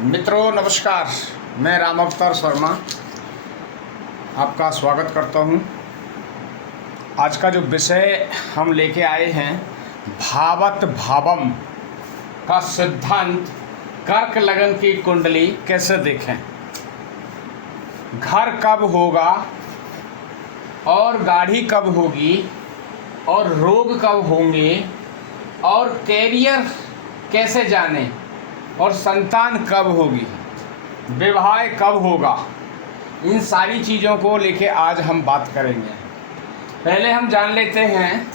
मित्रों नमस्कार, मैं राम अवतार शर्मा आपका स्वागत करता हूं। आज का जो विषय हम लेके आए हैं, भावत भावम का सिद्धांत, कर्क लगन की कुंडली कैसे देखें, घर कब होगा और गाढ़ी कब होगी और रोग कब होंगे और कैरियर कैसे जाने और संतान कब होगी, विवाह कब होगा, इन सारी चीज़ों को लेके आज हम बात करेंगे। पहले हम जान लेते हैं,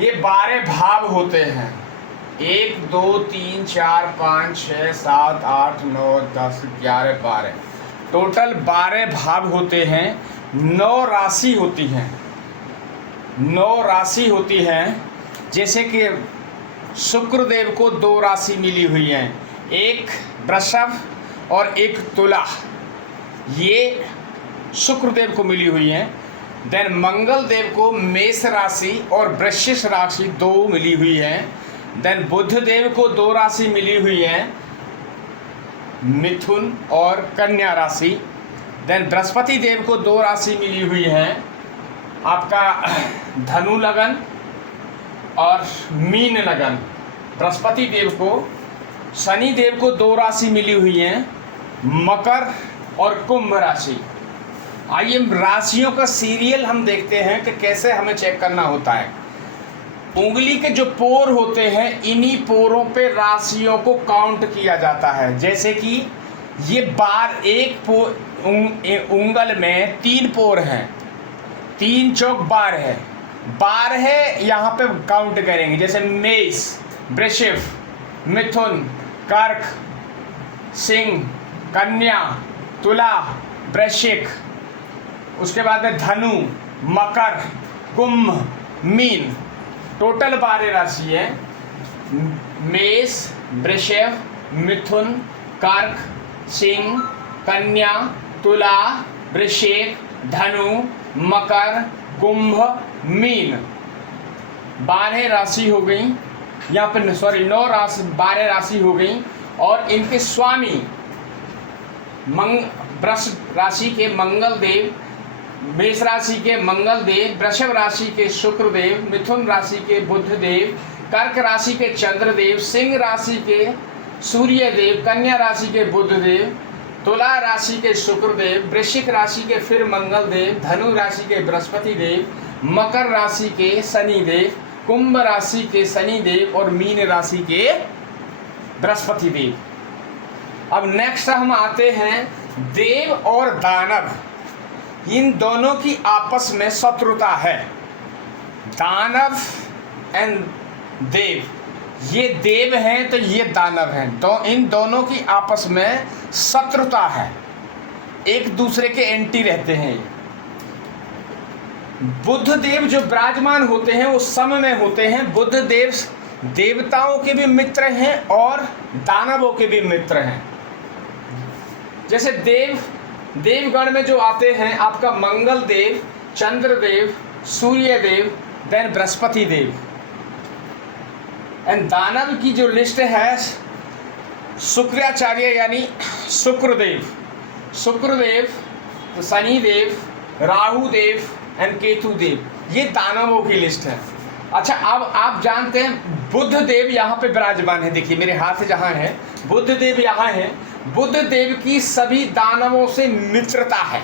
ये 12 भाव होते हैं। 1 2 3 4 5 6 7 8 9 10 11 12, टोटल 12 भाव होते हैं। 9 राशि होती हैं, 9 राशि होती हैं। जैसे कि शुक्रदेव को 2 राशि मिली हुई हैं, एक वृषभ और एक तुला, ये शुक्रदेव को मिली हुई हैं। देन मंगल देव को मेष राशि और वृश्चिक राशि 2 मिली हुई हैं। देन बुध देव को 2 राशि मिली हुई हैं, मिथुन और कन्या राशि। देन बृहस्पति देव को 2 राशि मिली हुई हैं, आपका धनु लगन और मीन लगन। बृहस्पति देव को, शनि देव को 2 राशि मिली हुई हैं, मकर और कुंभ राशि। आइए राशियों का सीरियल हम देखते हैं कि कैसे हमें चेक करना होता है। उंगली के जो पोर होते हैं, इन्हीं पोरों पे राशियों को काउंट किया जाता है। जैसे कि ये बार एक पोर, उंगल में 3 पोर हैं, 3 चौक 12 है, 12 है, यहाँ पे काउंट करेंगे। जैसे मेष, वृषभ, मिथुन, कर्क, सिंह, कन्या, तुला, वृश्चिक, उसके बाद में धनु, मकर, कुंभ, मीन, टोटल 12 राशि है। मेष, वृषभ, मिथुन, कर्क, सिंह, कन्या, तुला, वृश्चिक, धनु, मकर, कुंभ, मीन, 12 राशि हो गई। यहाँ पर 9 राशि, 12 राशि हो गई। और इनके स्वामी वृषभ राशि के मंगल देव, मेष राशि के मंगल देव, वृषभ राशि के शुक्र देव, मिथुन राशि के बुध देव, कर्क राशि के चंद्र देव, सिंह राशि के सूर्य देव, कन्या राशि के बुध देव, तुला राशि के शुक्र देव, वृश्चिक राशि के फिर मंगल देव, धनु राशि के बृहस्पति देव, मकर राशि के शनि देव, कुंभ राशि के शनि देव और मीन राशि के बृहस्पति देव। अब नेक्स्ट हम आते हैं, देव और दानव, इन दोनों की आपस में शत्रुता है। दानव एंड देव, ये देव हैं तो ये दानव हैं, तो इन दोनों की आपस में शत्रुता है, एक दूसरे के एंटी रहते हैं। बुध देव जो विराजमान होते हैं वो सम में होते हैं। बुध देव देवताओं के भी मित्र हैं और दानवों के भी मित्र हैं। जैसे देवगण में जो आते हैं, आपका मंगल देव, चंद्र देव, सूर्य देव, देन बृहस्पति देव। एंड दानव की जो लिस्ट है, शुक्राचार्य यानी शुक्रदेव, शनिदेव, राहु देव एंड केतु देव, ये दानवों की लिस्ट है। अच्छा, अब आप जानते हैं बुध देव यहाँ पे विराजमान है। देखिए मेरे हाथ जहाँ है, बुध देव यहाँ है। बुध देव की सभी दानवों से मित्रता है,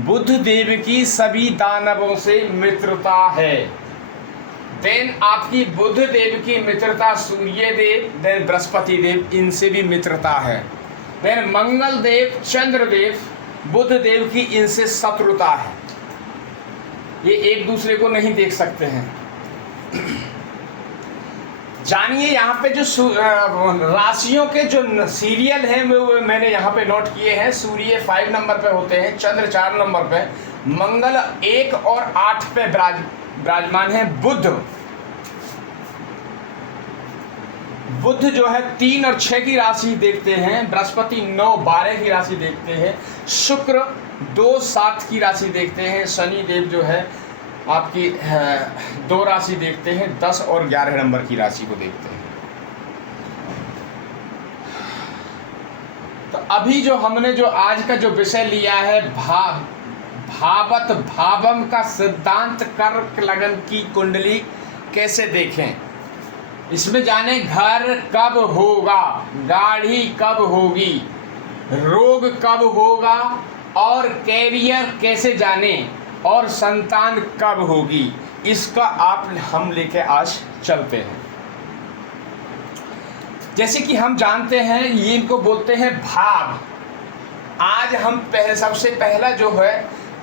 बुध देव की सभी दानवों से मित्रता है। देन आपकी बुध देव की मित्रता सूर्य देव, देन बृहस्पति देव, इनसे भी मित्रता है। देन मंगल देव, चंद्र देव, बुध देव की इनसे शत्रुता है, ये एक दूसरे को नहीं देख सकते हैं। जानिए यहाँ पे जो राशियों के जो सीरियल हैं वो मैंने यहाँ पे नोट किए हैं। सूर्य 5 नंबर पे होते हैं, चंद्र 4 नंबर पे, मंगल 1 और 8 पे विराजमान है। बुध जो है 3 और 6 की राशि देखते हैं, बृहस्पति 9 12 की राशि देखते हैं, शुक्र 2 7 की राशि देखते हैं, शनि देव जो है आपकी 2 राशि देखते हैं, 10 और 11 नंबर की राशि को देखते हैं। अभी जो हमने जो आज का जो विषय लिया है भावत भावम का सिद्धांत, कर्क लगन की कुंडली कैसे देखें, इसमें जाने घर कब होगा, गाढ़ी कब होगी, रोग कब होगा, और कैरियर कैसे जाने, और संतान कब होगी, इसका हम लेके आज चलते हैं। जैसे कि हम जानते हैं ये इनको बोलते हैं भाव। आज हम सबसे पहला जो है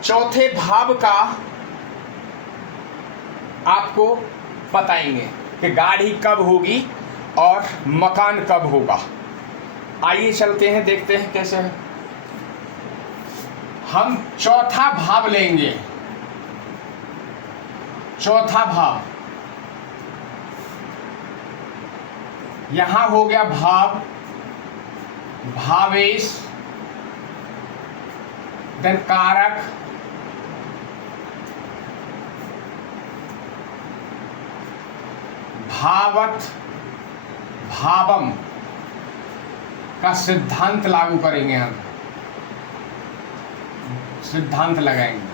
चौथे भाव का आपको बताएंगे कि गाड़ी कब होगी और मकान कब होगा। आइए चलते हैं, देखते हैं कैसे है। हम चौथा भाव लेंगे। चौथा भाव यहां हो गया भाव, भावेश, देन कारक, भावत भावम का सिद्धांत लागू करेंगे, हम सिद्धांत लगाएंगे।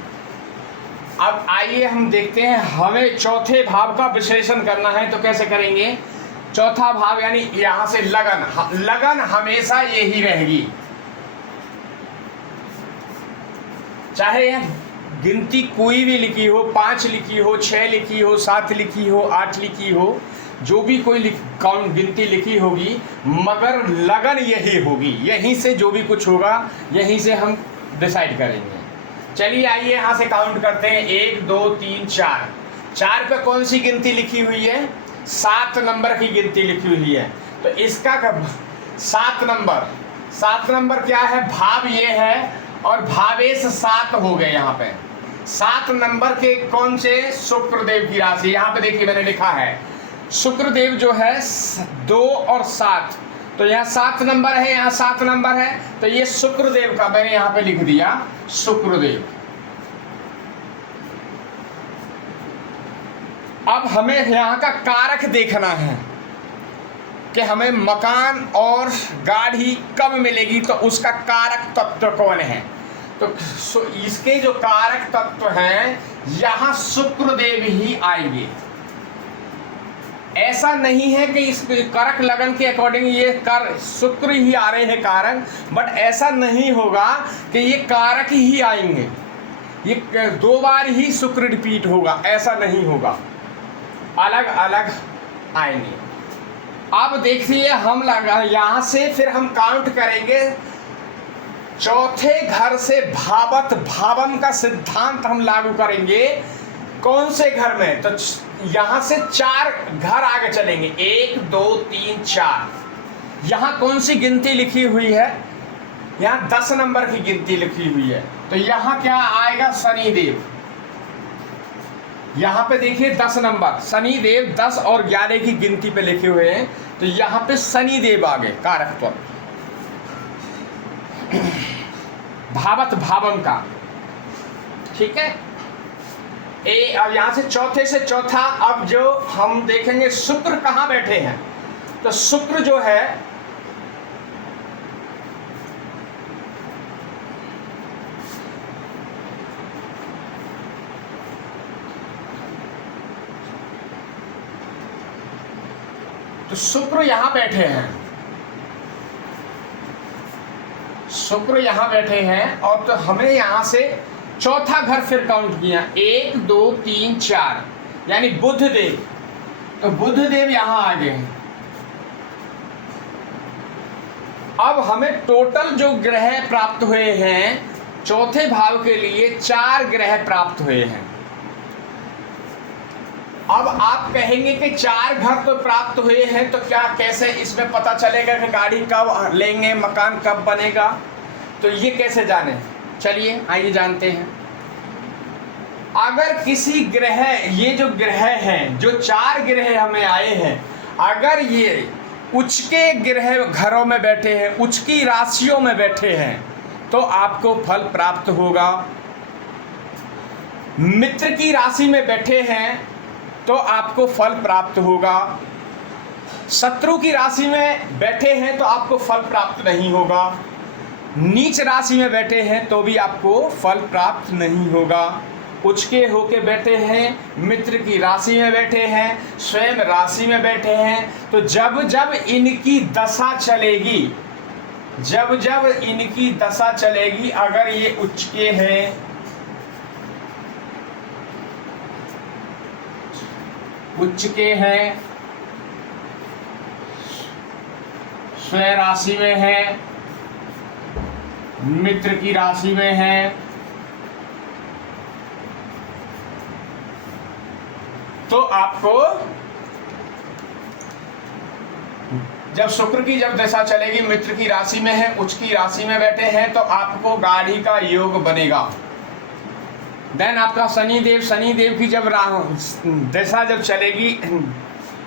अब आइए हम देखते हैं, हमें चौथे भाव का विश्लेषण करना है तो कैसे करेंगे। चौथा भाव यानी यहां से लगन, लगन हमेशा यही रहेगी, चाहे गिनती कोई भी लिखी हो, 5 लिखी हो, 6 लिखी हो, 7 लिखी हो, 8 लिखी हो, जो भी कोई गिनती लिखी होगी, मगर लगन यही होगी। यहीं से जो भी कुछ होगा यहीं से हम डिसाइड करेंगे। चलिए आइए यहाँ से काउंट करते हैं। 1 2 3 4। 4 पे कौन सी गिनती लिखी हुई है? 7 नंबर की गिनती लिखी हुई है। तो इसका 7 नंबर क्या है? भाव ये है और भावेश 7 हो गए। यहाँ पे 7 नंबर के कौन से? शुक्रदेव की राशि। यहाँ पे देखिए मैंने लिखा है शुक्रदेव जो है 2 और 7, तो यहाँ 7 नंबर है, यहाँ 7 नंबर है, तो ये शुक्रदेव का मैंने यहाँ पे लिख दिया शुक्रदेव। अब हमें यहाँ का कारक देखना है कि हमें मकान और गाड़ी कब मिलेगी, तो उसका कारक तत्व कौन है। तो इसके जो कारक तत्व हैं यहाँ शुक्रदेव ही आएंगे। ऐसा नहीं है कि इस कारक लगन के अकॉर्डिंग ये शुक्र ही आ रहे हैं कारक, बट ऐसा नहीं होगा कि ये कारक ही आएंगे, ये 2 बार ही शुक्र रिपीट होगा, ऐसा नहीं होगा, अलग अलग आएंगे। अब देखिए हम यहाँ से फिर हम काउंट करेंगे। चौथे घर से भावत भावम का सिद्धांत हम लागू करेंगे। कौन से घर में? तो यहाँ से 4 घर आगे चलेंगे। 1 2 3 4। यहाँ कौन सी गिनती लिखी हुई है? यहाँ 10 नंबर की गिनती लिखी हुई है। तो यहाँ क्या आएगा? शनिदेव। यहाँ पे देखिए 10 नंबर, शनिदेव 10 और 11 की गिनती पे लिखे हुए हैं, तो यहाँ पे शनिदेव आ गए कारकत्व भावत भावम का। ठीक है। अब यहाँ से चौथे से चौथा, अब जो हम देखेंगे शुक्र कहाँ बैठे हैं। तो शुक्र जो है शुक्र यहाँ बैठे हैं, शुक्र यहाँ बैठे हैं। और तो हमें यहाँ से चौथा घर फिर काउंट किया, 1 2 3 4, यानी बुधदेव। तो बुधदेव यहाँ आ गए हैं। अब हमें टोटल जो ग्रह प्राप्त हुए हैं चौथे भाव के लिए, 4 ग्रह प्राप्त हुए हैं। अब आप कहेंगे कि 4 घर तो प्राप्त हुए हैं, तो क्या कैसे इसमें पता चलेगा कि गाड़ी कब लेंगे, मकान कब बनेगा? तो ये कैसे जाने? चलिए आइए जानते हैं। अगर किसी ग्रह, ये जो ग्रह हैं, जो 4 ग्रह हमें आए हैं, अगर ये उच्च के ग्रह घरों में बैठे हैं, उच्च की राशियों में बैठे हैं, तो आपको फल प्राप्त होगा। मित्र की राशि में बैठे हैं तो आपको फल प्राप्त होगा। शत्रु की राशि में बैठे हैं तो आपको फल प्राप्त नहीं होगा। नीच राशि में बैठे हैं तो भी आपको फल प्राप्त नहीं होगा। उच्च के होके बैठे हैं, मित्र की राशि में बैठे हैं, स्वयं राशि में बैठे हैं, तो जब जब इनकी दशा चलेगी, जब जब इनकी दशा चलेगी, अगर ये उच्च के हैं, उच्च के हैं, स्वयं राशि में है, मित्र की राशि में है, तो आपको जब शुक्र की जब दशा चलेगी, मित्र की राशि में है, उच्च की राशि में बैठे हैं, तो आपको गाड़ी का योग बनेगा। देन आपका शनिदेव की जब दशा जब चलेगी,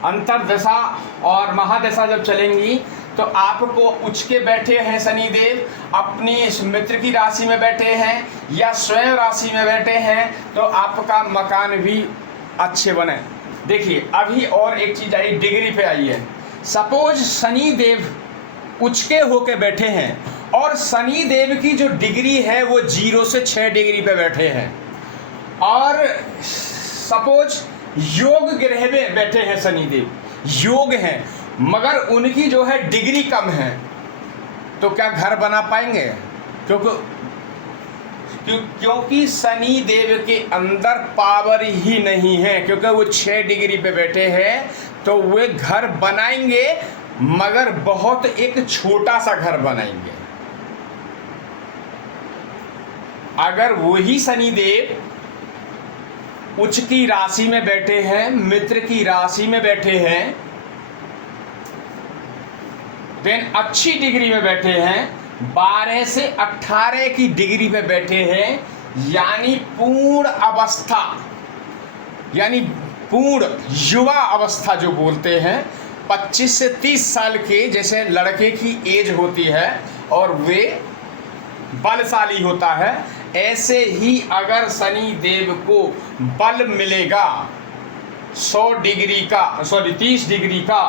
अंतरदशा और महादशा जब चलेंगी, तो आपको उच्च के बैठे हैं शनिदेव, अपनी मित्र की राशि में बैठे हैं या स्वयं राशि में बैठे हैं, तो आपका मकान भी अच्छे बने। देखिए अभी और एक चीज आई, डिग्री पे आई है। सपोज शनिदेव उच्च के होके बैठे हैं और शनिदेव की जो डिग्री है वो 0 से 6 डिग्री पे बैठे हैं, और सपोज योग ग्रह में बैठे हैं शनिदेव, योग हैं, मगर उनकी जो है डिग्री कम है, तो क्या घर बना पाएंगे? क्योंकि शनि देव के अंदर पावर ही नहीं है, क्योंकि वो 6 डिग्री पे बैठे हैं, तो वे घर बनाएंगे मगर बहुत एक छोटा सा घर बनाएंगे। अगर वही शनि देव उच्च की राशि में बैठे हैं, मित्र की राशि में बैठे हैं, देन अच्छी डिग्री में बैठे हैं, 12 से 18 की डिग्री पे बैठे हैं, यानी पूर्ण अवस्था, यानी पूर्ण युवा अवस्था जो बोलते हैं, 25 से 30 साल के जैसे लड़के की एज होती है और वे बलशाली होता है, ऐसे ही अगर शनि देव को बल मिलेगा 100 डिग्री का, 30 डिग्री का,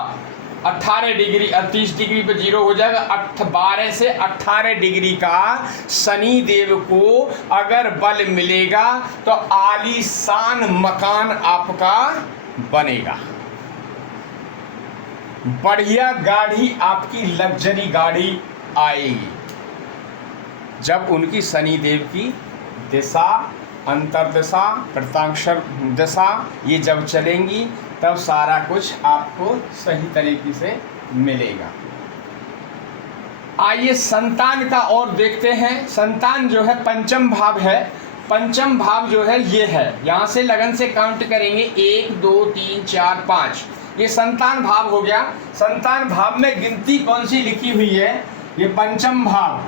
18 डिग्री, 30 डिग्री पे 0 हो जाएगा, 12 से 18 डिग्री का शनि देव को अगर बल मिलेगा तो आलीशान मकान आपका बनेगा, बढ़िया गाड़ी, आपकी लग्जरी गाड़ी आएगी। जब उनकी शनि देव की दिशा, अंतरदशा, कृतांक्षर दशा ये जब चलेंगी, तब सारा कुछ आपको सही तरीके से मिलेगा। आइए संतान का और देखते हैं। संतान जो है पंचम भाव है, पंचम भाव जो है ये है, यहाँ से लगन से काउंट करेंगे 1 2 3 4 5, ये संतान भाव हो गया। संतान भाव में गिनती कौन सी लिखी हुई है? ये पंचम भाव,